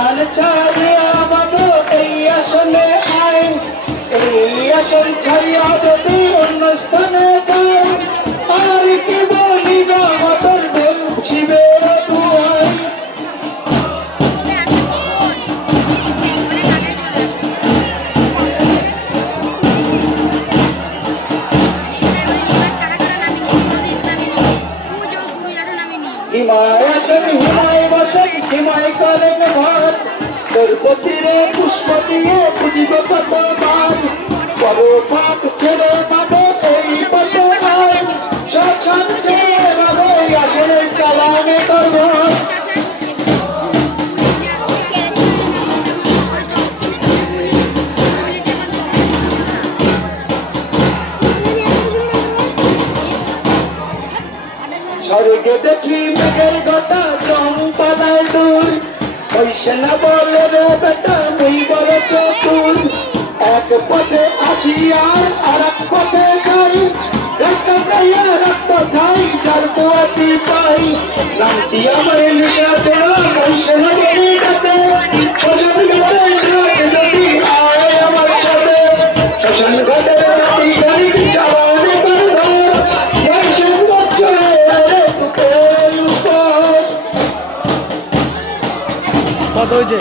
প্রাণ ছাড়িয়া আমাকে এই আসনে আয়, এই আসন ছাড়িয়া যদি অন্য স্থানে যায়, আর কি বলিবা মতন বলছিবে দুয়াই। হিমায় আছেন হিমায় বসেন হিমায় করেন ভাত, তোর পতিরে পুষ্প দিয়ে খুঁজিব কত বার, বড় পাক ছেড়ে মাঠে এই পথে আয়, শ্মশান ছেড়ে মাঠে আসলে চালানে তোর ঘর। স্বর্গে দেখি মেঘের কথা চম্পালায় দূর, হইছে না বলে রে বেটা মুই বড় চতুর, এক পথে আসি আর এক পথে যাই, রক্ত গাইয়া রক্ত খাই যার পোয়াতি পাই, নামটি আমার লিখে দেওয়া হইছে না বলে ডাকে, শ্মশান ঘাটে যদি আয় আমার সাথে, শ্মশান ঘাটে রাতি গাড়ি চালানে তোর ঘর, বয়সের বছরে কত হয়েছে?